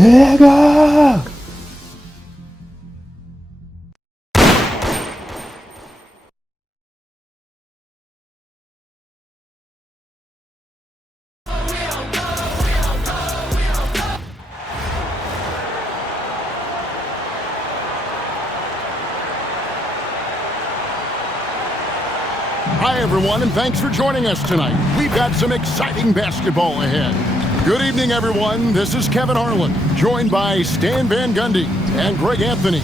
내가 Hi, everyone, and thanks for joining us tonight. We've got some exciting basketball ahead. Good evening, everyone. This is Kevin Harlan, joined by Stan Van Gundy and Greg Anthony.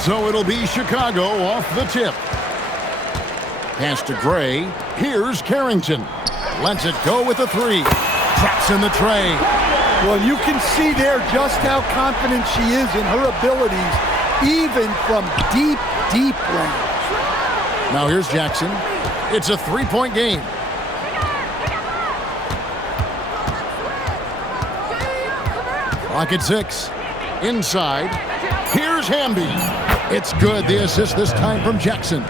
So it'll be Chicago off the tip. Pass to Gray. Here's Carrington. Lets it go with a three. Traps in the tray. Well, you can see there just how confident she is in her abilities, even from deep, deep range. Now here's Jackson. It's a three-point game. Clock at 6. Inside. Here's Hamby. It's good. The assist this time from Jackson.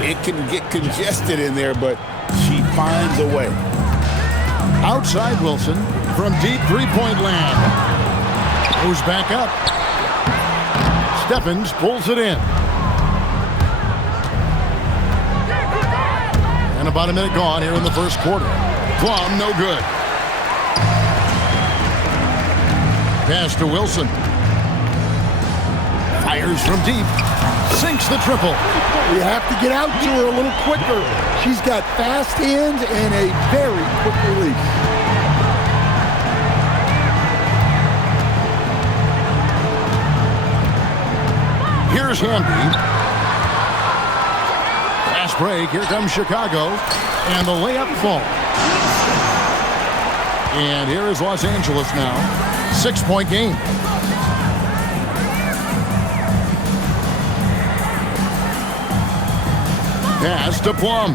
It can get congested in there, but she finds a way. Outside Wilson from deep three-point land. Goes back up. Stephens pulls it in. And about a minute gone here in the first quarter. Plum, no good. Pass to Wilson. Fires from deep. Sinks the triple. You have to get out to her a little quicker. She's got fast hands and a very quick release. Here's Hamby. Fast break. Here comes Chicago. And the layup falls. And here is Los Angeles now. 6-point game. Pass to Plum.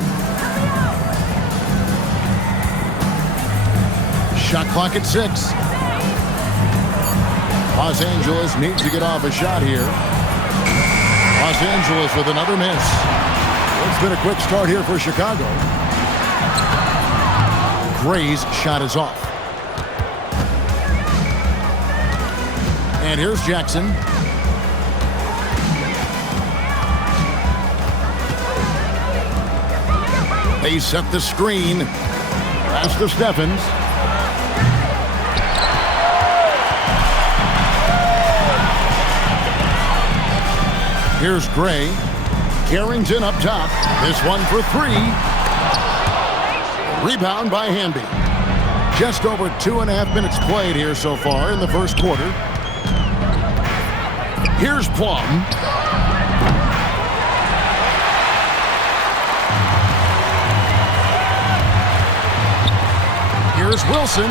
Shot clock at 6. Los Angeles needs to get off a shot here. Los Angeles with another miss. It's been a quick start here for Chicago. Gray's shot is off. And here's Jackson. They set the screen. Pass to Stephens. Here's Gray. Carrington up top. This one for 3. Rebound by Hamby. Just over 2.5 minutes played here so far in the first quarter. Here's Plum. Here's Wilson.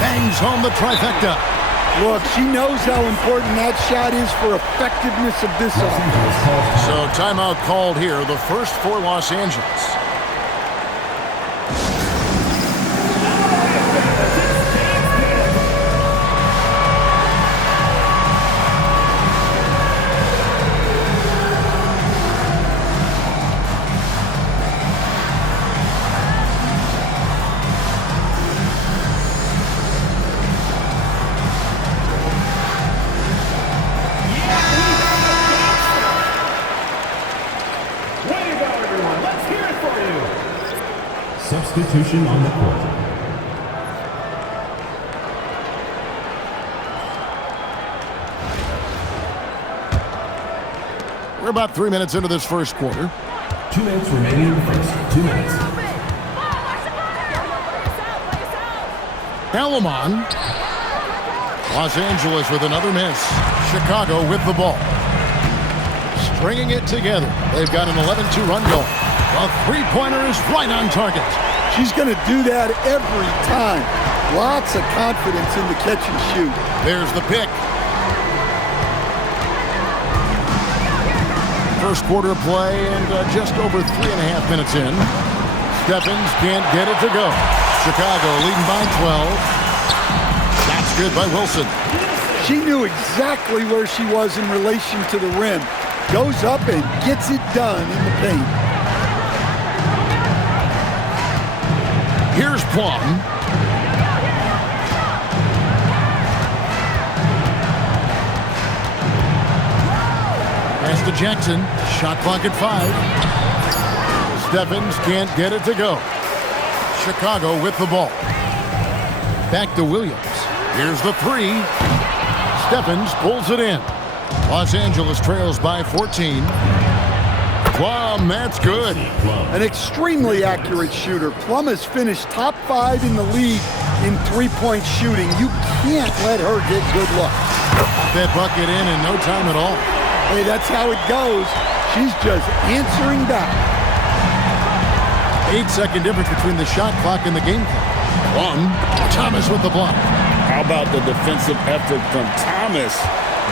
Bangs home the trifecta. Look, she knows how important that shot is for effectiveness of this offense. So timeout called here, the first for Los Angeles. Substitution on the court. We're about 3 minutes into this first quarter. 2 minutes remaining in the first. 2 minutes. Alamon. Los Angeles with another miss. Chicago with the ball. Stringing it together. They've got an 11-2 run going. The three-pointer is right on target. She's going to do that every time. Lots of confidence in the catch and shoot. There's the pick. first quarter of play and just over 3.5 minutes in. Stephens can't get it to go. Chicago leading by 12. That's good by Wilson. She knew exactly where she was in relation to the rim. Goes up and gets it done in the paint. Here's Plum. Pass to Jackson. Shot clock at 5. Stephens can't get it to go. Chicago with the ball. Back to Williams. Here's the 3. Stephens pulls it in. Los Angeles trails by 14. Plum, that's good. An extremely accurate shooter. Plum has finished top 5 in the league in three-point shooting. You can't let her get good luck. That bucket in no time at all. Hey, that's how it goes. She's just answering back. 8-second difference between the shot clock and the game clock. Thomas with the block. How about the defensive effort from Thomas?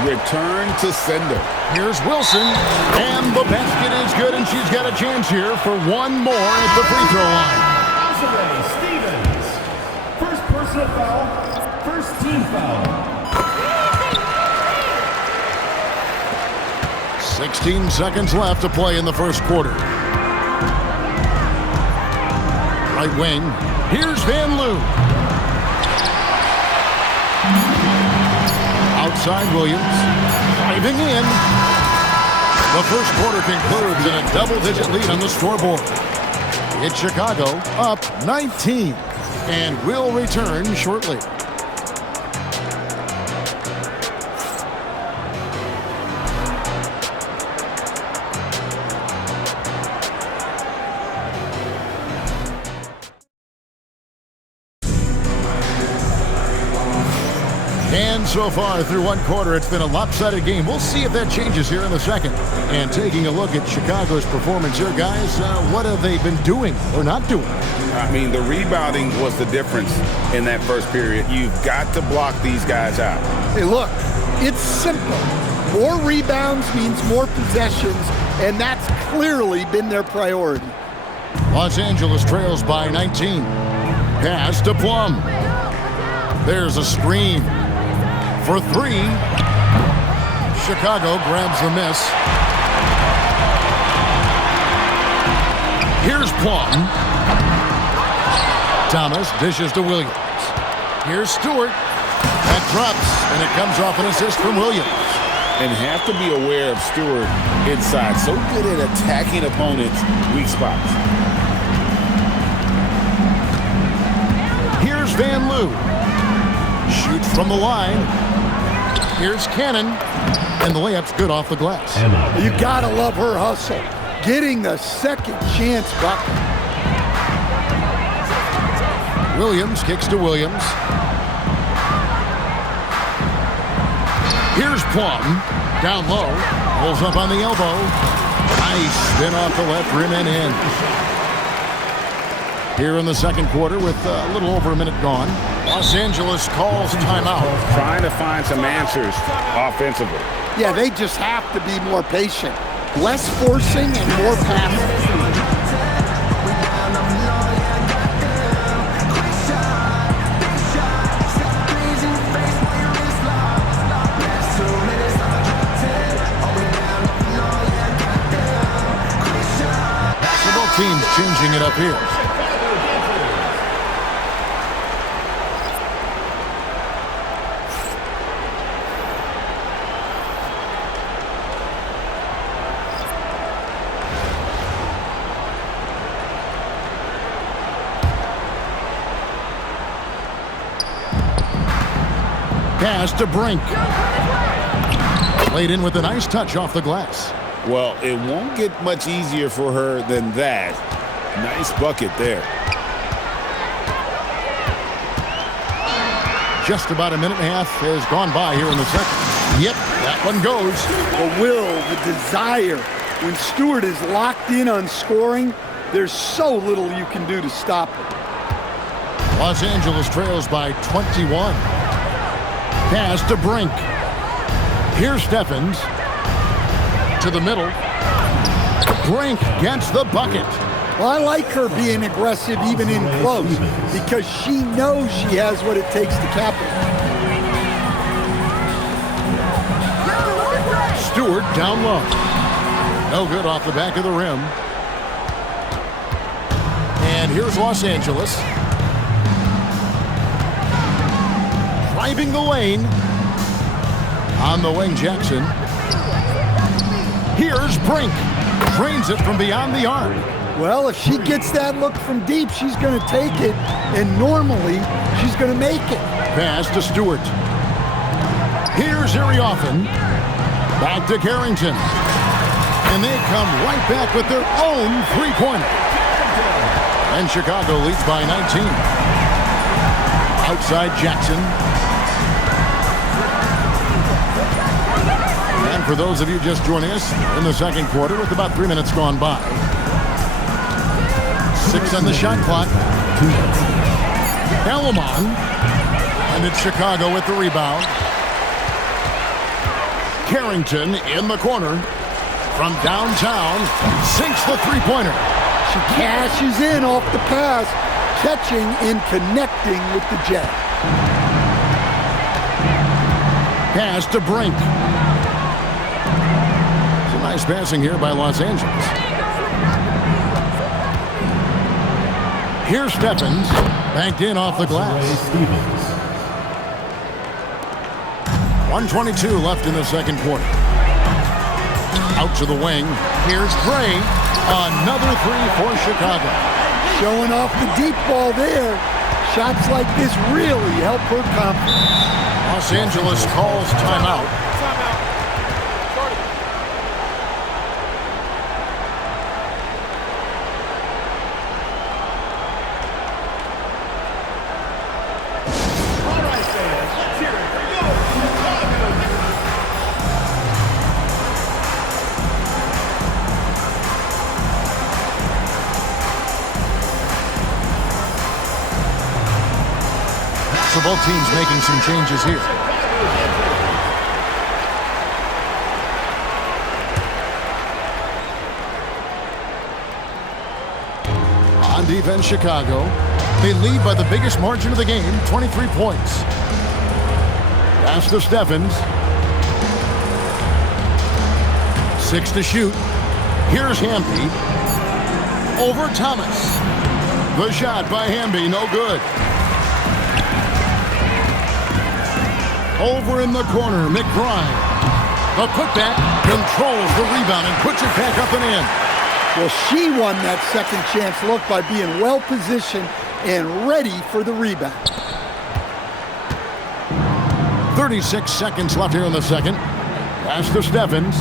Return to sender. Here's Wilson, and the basket is good, and she's got a chance here for one more at the free throw line. Desiree Stevens. First personal foul. First team foul. 16 seconds left to play in the first quarter. Right wing. Here's Van Loo. Outside Williams. Driving in. The first quarter concludes in a double-digit lead on the scoreboard. It's Chicago up 19 and will return shortly. And so far through one quarter, it's been a lopsided game. We'll see if that changes here in the second. And taking a look at Chicago's performance here, guys, what have they been doing or not doing? I mean, the rebounding was the difference in that first period. You've got to block these guys out. Hey, look, it's simple. More rebounds means more possessions, and that's clearly been their priority. Los Angeles trails by 19. Pass to Plum. There's a screen for 3. Chicago grabs the miss. Here's Plum. Thomas dishes to Williams. Here's Stewart. That drops, and it comes off an assist from Williams. And have to be aware of Stewart inside. So good at attacking opponents' weak spots. Here's Van Loo. Shoots from the line. Here's Cannon. And the layup's good off the glass. You gotta love her hustle. Getting the second chance bucket. Williams kicks to Williams. Here's Plum. Down low. Pulls up on the elbow. Nice spin off the left rim and in. Here in the second quarter with a little over a minute gone. Los Angeles calls timeout. Trying to find some answers offensively. Yeah, they just have to be more patient. Less forcing and more passing. Both teams changing it up here. Pass to Brink. Played in with a nice touch off the glass. Well, it won't get much easier for her than that. Nice bucket there. Just about a minute and a half has gone by here in the second. Yep, that one goes. The will, the desire. When Stewart is locked in on scoring, there's so little you can do to stop it. Los Angeles trails by 21. Pass to Brink. Here's Stephens. To the middle. Brink gets the bucket. Well, I like her being aggressive even in close because she knows she has what it takes to capitalize. Stewart down low. No good off the back of the rim. And here's Los Angeles. Driving the lane. On the wing, Jackson. Here's Brink. Drains it from beyond the arc. Well, if she gets that look from deep, she's going to take it, and normally she's going to make it. Pass to Stewart. Here's Irioffen. Back to Carrington. And they come right back with their own three-pointer. And Chicago leads by 19. Outside Jackson. And for those of you just joining us in the second quarter with about 3 minutes gone by. 6 on the shot clock. Elamon. And it's Chicago with the rebound. Carrington in the corner. From downtown. Sinks the three-pointer. She cashes in off the pass, catching and connecting with the jet. Pass to Brink. Some nice passing here by Los Angeles. Here's Stephens, banked in off the glass. 1:22 left in the second quarter. Out to the wing. Here's Gray. Another three for Chicago. Showing off the deep ball there. Shots like this really help her confidence. Los Angeles calls timeout. So both teams making some changes here. On defense, Chicago. They lead by the biggest margin of the game, 23 points. Pass to Stephens. 6 to shoot. Here's Hamby. Over Thomas. The shot by Hamby, no good. Over in the corner, McBride. The putback controls the rebound and puts it back up and in. Well, she won that second chance look by being well positioned and ready for the rebound. 36 seconds left here in the second. Pass to Stephens.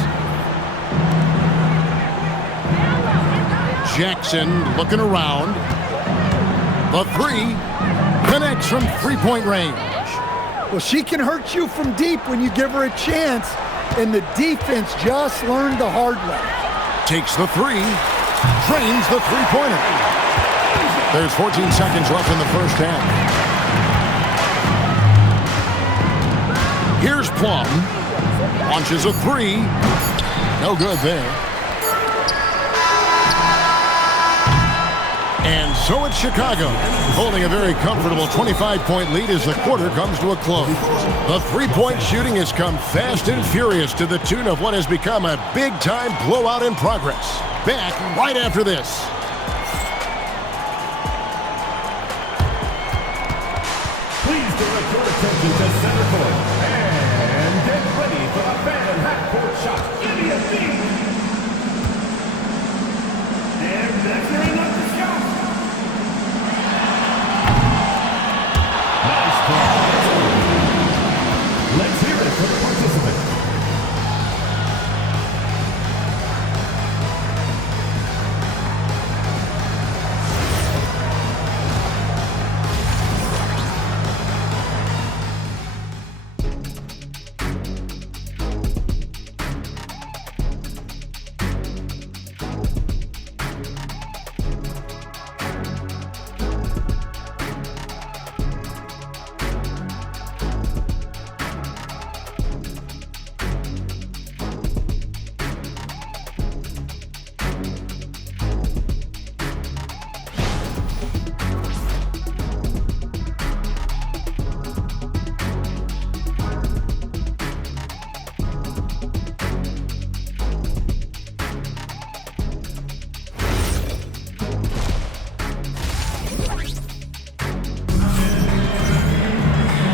Jackson looking around. The three connects from three-point range. Well, she can hurt you from deep when you give her a chance, and the defense just learned the hard way. Takes the three, drains the three-pointer. There's 14 seconds left in the first half. Here's Plum. Launches a three. No good there. And so it's Chicago, holding a very comfortable 25-point lead as the quarter comes to a close. The three-point shooting has come fast and furious to the tune of what has become a big-time blowout in progress. Back right after this. Please direct your attention to center court and get ready for the fan half-court shot immediately. And measuring up the shot. Nice play. Let's hear it for the participant.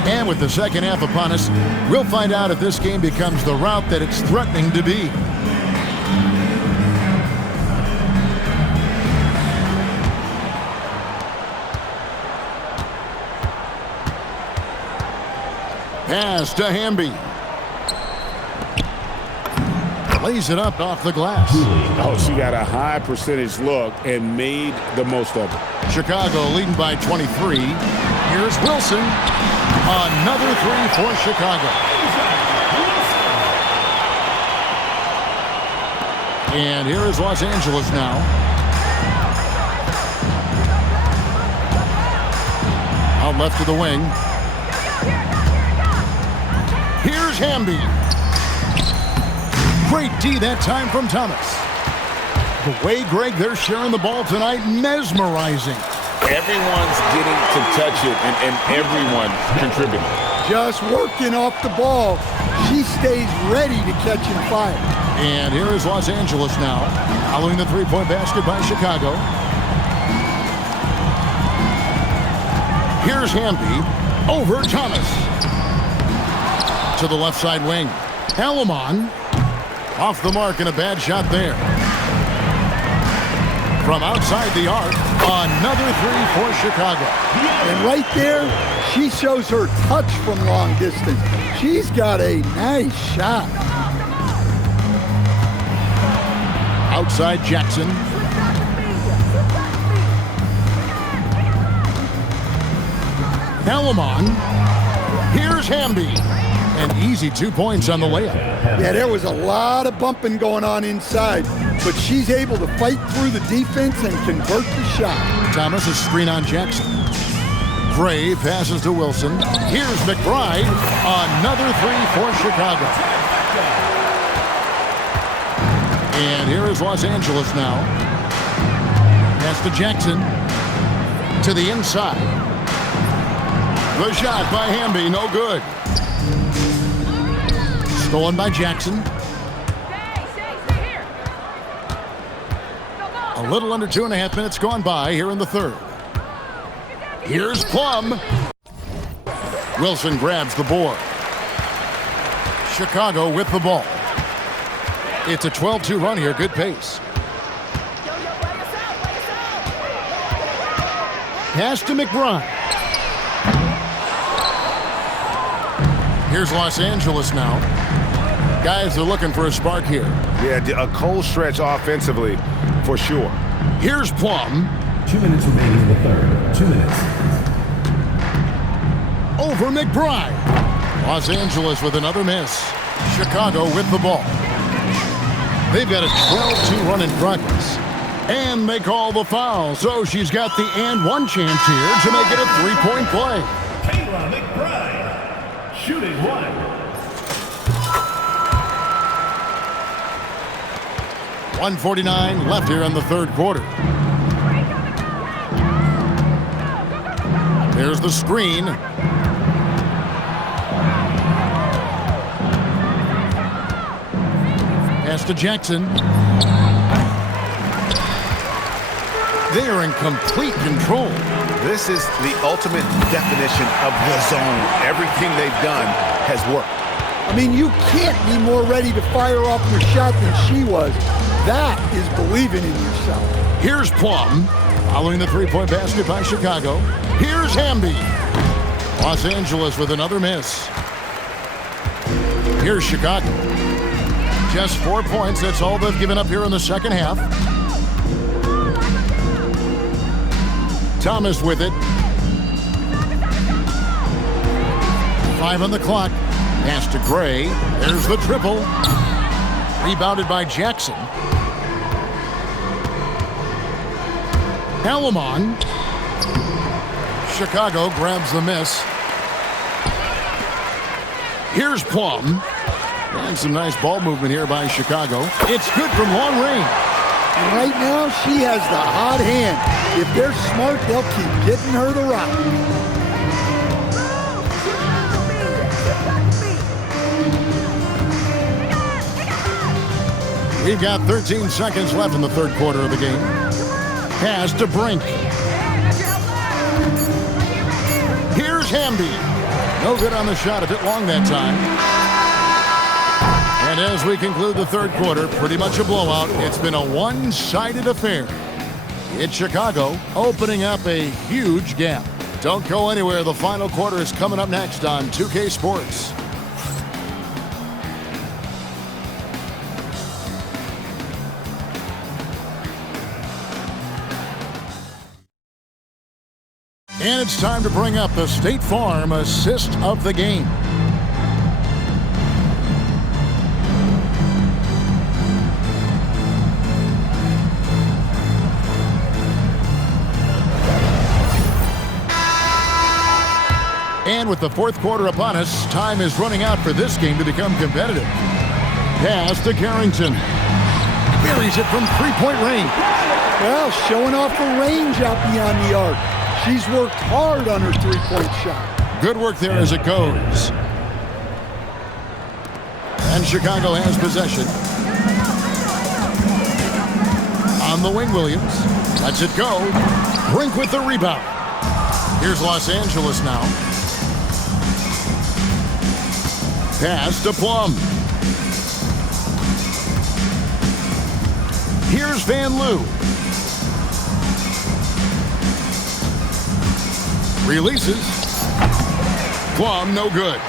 And with the second half upon us, we'll find out if this game becomes the rout that it's threatening to be. Pass to Hamby. Lays it up off the glass. Oh, she got a high percentage look and made the most of it. Chicago leading by 23. Here's Wilson. Another three for Chicago. And here is Los Angeles now. Out left to the wing. Here's Hamby. Great D that time from Thomas. The way, Greg, they're sharing the ball tonight, mesmerizing. Everyone's getting to touch it, and everyone contributing. Just working off the ball. She stays ready to catch and fire. And here is Los Angeles now, following the three-point basket by Chicago. Here's Hamby over Thomas. To the left side wing. Alamon off the mark and a bad shot there. From outside the arc, another three for Chicago. And right there, she shows her touch from long distance. She's got a nice shot. Outside Jackson. Alamon. Here's Hamby. An easy 2 points on the layup. Yeah, there was a lot of bumping going on inside, but she's able to fight through the defense and convert the shot. Thomas is screen on Jackson. Gray passes to Wilson. Here's McBride. Another three for Chicago. And here is Los Angeles now. Pass to Jackson. To the inside. The shot by Hamby, no good. Stolen by Jackson. A little under 2.5 minutes gone by here in the third. Here's Plum. Wilson grabs the board. Chicago with the ball. It's a 12-2 run here, good pace. Pass to McBride. Here's Los Angeles now. Guys are looking for a spark here. Yeah, a cold stretch offensively, for sure. Here's Plum. 2 minutes remaining in the third. 2 minutes. Over McBride. Los Angeles with another miss. Chicago with the ball. They've got a 12-2 run in progress. And they call the foul. So she's got the and one chance here to make it a three-point play. Kayla McBride, shooting one. 1:49 left here in the third quarter. There's the screen. Pass to Jackson. They are in complete control. This is the ultimate definition of the zone. Everything they've done has worked. I mean, you can't be more ready to fire off your shot than she was. That is believing in yourself. Here's Plum, following the three-point basket by Chicago. Here's Hamby. Los Angeles with another miss. Here's Chicago. Just 4 points, that's all they've given up here in the second half. Thomas with it. 5 on the clock. Pass to Gray. There's the triple. Rebounded by Jackson. Alamon. Chicago grabs the miss. Here's Plum. And some nice ball movement here by Chicago. It's good from long range. And right now, she has the hot hand. If they're smart, they'll keep getting her the rock. We've got 13 seconds left in the third quarter of the game. Pass to Brink. Here's Hamby. No good on the shot, a bit long that time. And as we conclude the third quarter, pretty much a blowout. It's been a one-sided affair. It's Chicago opening up a huge gap. Don't go anywhere. The final quarter is coming up next on 2K Sports. And it's time to bring up the State Farm assist of the game. And with the fourth quarter upon us, time is running out for this game to become competitive. Pass to Carrington. Buries it from three-point range. Well, showing off the range out beyond the arc. She's worked hard on her three-point shot. Good work there as it goes. And Chicago has possession. On the wing, Williams. Lets it go. Brink with the rebound. Here's Los Angeles now. Pass to Plum. Here's Van Loo. Releases. Plum, no good.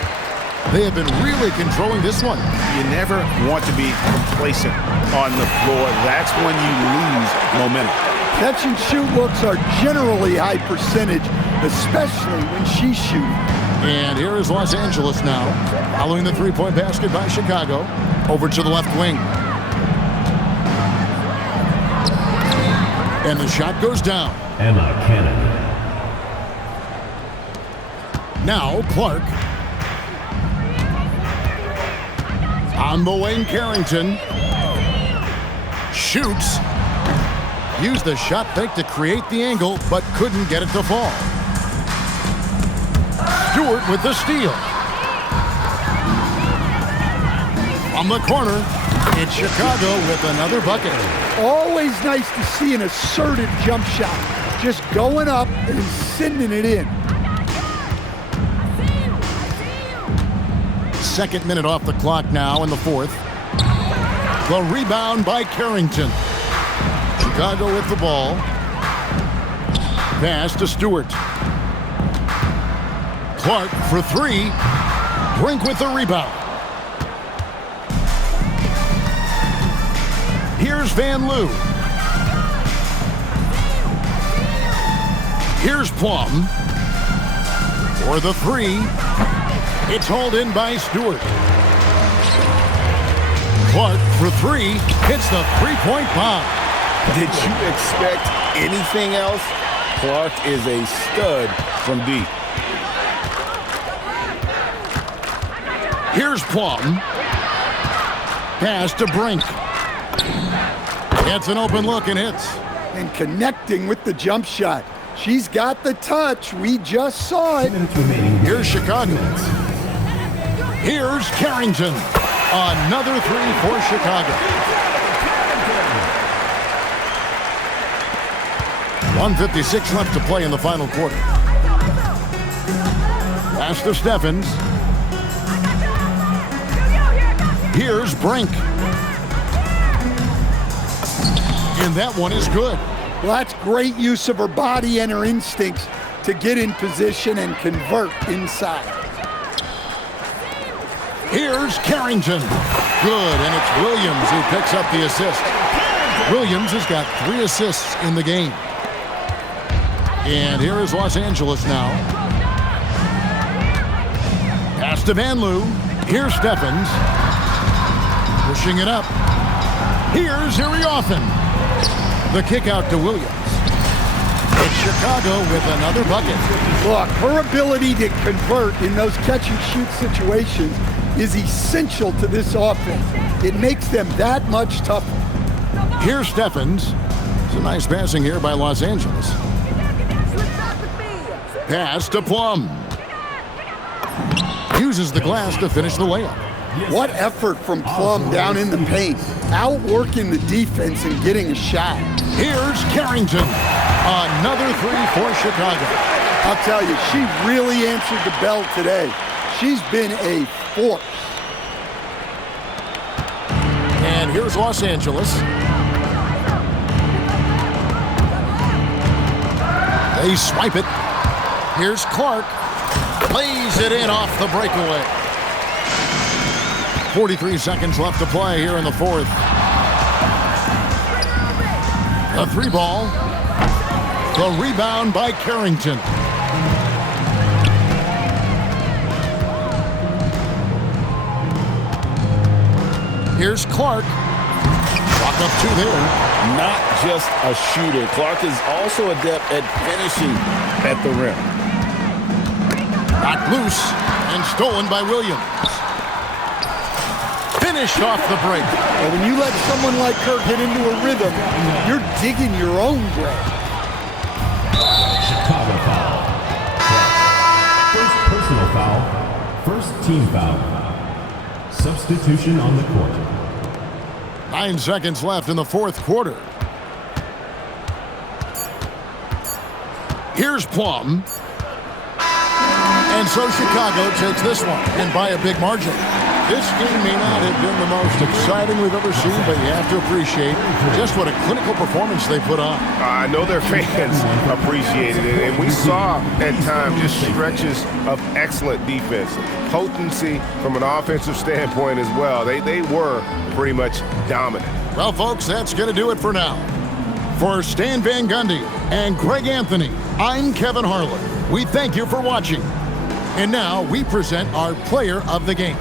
They have been really controlling this one. You never want to be complacent on the floor. That's when you lose momentum. Catch and shoot looks are generally high percentage, especially when she's shooting. And here is Los Angeles now, following the three-point basket by Chicago. Over to the left wing. And the shot goes down. Emma Cannon. Now Clark. On the wing, Carrington. Shoots. Used the shot fake to create the angle, but couldn't get it to fall. Stewart with the steal. On the corner, it's Chicago with another bucket. Always nice to see an assertive jump shot. Just going up and sending it in. Second minute off the clock now in the fourth. The rebound by Carrington. Chicago with the ball. Pass to Stewart. Clark for three. Brink with the rebound. Here's Van Loo. Here's Plum. For the three. It's hauled in by Stewart. Clark for three. Hits the three-point bomb. Did you expect anything else? Clark is a stud from deep. Here's Plum. Pass to Brink. Gets an open look and hits. And connecting with the jump shot. She's got the touch. We just saw it. Here's Chicago. Here's Carrington. Another three for Chicago. 1:56 left to play in the final quarter. Pass to Steffens. Here's Brink. And that one is good. Well, that's great use of her body and her instincts to get in position and convert inside. Here's Carrington. Good, and it's Williams who picks up the assist. Williams has got 3 assists in the game. And here is Los Angeles now. Pass to Van Loo. Here's Steffens. Pushing it up. Here's Iriothan. The kick out to Williams. It's Chicago with another bucket. Look, her ability to convert in those catch-and-shoot situations is essential to this offense. It makes them that much tougher. Here's Steffens. It's a nice passing here by Los Angeles. Pass to Plum. Uses the glass to finish the layup. What effort from Plum down in the paint. Outworking the defense and getting a shot. Here's Carrington. Another three for Chicago. I'll tell you, she really answered the bell today. She's been a force. And here's Los Angeles. They swipe it. Here's Clark. Lays it in off the breakaway. 43 seconds left to play here in the fourth. A 3-ball. The rebound by Carrington. Here's Clark. Walk up 2 there. Not just a shooter. Clark is also adept at finishing at the rim. Knocked loose and stolen by Williams. Finished off the break. And when you let someone like her get into a rhythm, you're digging your own grave. Chicago foul. First personal foul. First team foul. Substitution on the court. 9 seconds left in the fourth quarter. Here's Plum. And so Chicago takes this one, and by a big margin. This game may not have been the most exciting we've ever seen, but you have to appreciate just what a clinical performance they put on. I know their fans appreciated it, and we saw at times just stretches of excellent defense, potency from an offensive standpoint as well. They were pretty much dominant. Well, folks, that's going to do it for now. For Stan Van Gundy and Greg Anthony, I'm Kevin Harlan. We thank you for watching. And now we present our player of the game.